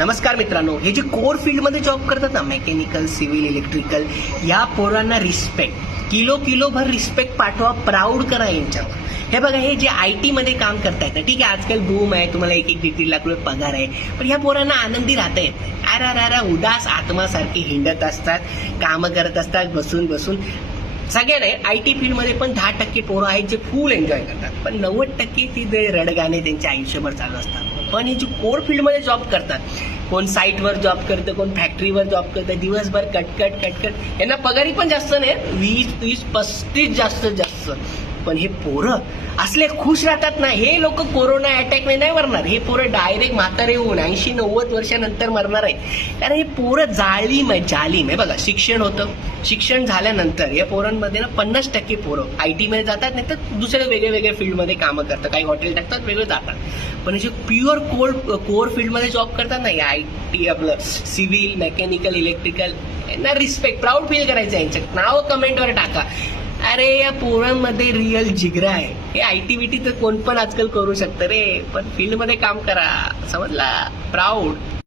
नमस्कार मित्रांनो, हे जे कोर फील्डमध्ये जॉब करतात ना, मेकॅनिकल, सिव्हिल, इलेक्ट्रिकल, या पोरांना रिस्पेक्ट, किलो भर रिस्पेक्ट पाठवा, प्राऊड करा यांच्यावर. हे बघा, हे जे IT मध्ये काम करतायत ना, ठीक आहे आजकाल बूम आहे, तुम्हाला 1-1 लाख रुपये पगार आहे, पण ह्या पोरांना आनंदी राहता येत नाही. अरा उदास आत्मासारखी हिंडत असतात, कामं करत असतात बसून. सगळ्या नाही, IT फील्डमध्ये पण 10% पोरं आहेत जे फुल एन्जॉय करतात, पण 90% ती जे रडगाणे त्यांचे आयुष्यभर चालू असतात. पण हे जे कोर फील्डमध्ये जॉब करतात, कोण साईटवर जॉब करतं, कोण फॅक्टरीवर जॉब करतं, दिवसभर कटकट, यांना पगारी पण जास्त नाही, 20-30-35 जास्त. पण हे पोरं असले खुश राहतात ना, हे लोक कोरोना अटॅकने नाही मरणार, हे पोरं डायरेक्ट म्हातारे होऊन 80-90 वर्षानंतर मरणार आहेत. कारण हे पोरं जालीम आहे. बघा, शिक्षण होतं, शिक्षण झाल्यानंतर या पोरांमध्ये ना 50% पोरं IT मध्ये जातात, नाही तर दुसऱ्या वेगळ्या फील्डमध्ये कामं करतात, काही हॉटेल टाकतात, वेगळं जातात. पण हे जे प्युअर कोर फील्डमध्ये जॉब करतात ना, या IT आपलं सिव्हिल, मेकॅनिकल, इलेक्ट्रिकल, यांना रिस्पेक्ट, प्राऊड फील करायचं. यांचं नाव कमेंटवर टाका. अरे या पोरांमध्ये रिअल जिगरा आहे. हे IT तर कोण पण आजकाल करू शकतं रे, पण फील्डमध्ये काम करा, समजला? प्राऊड.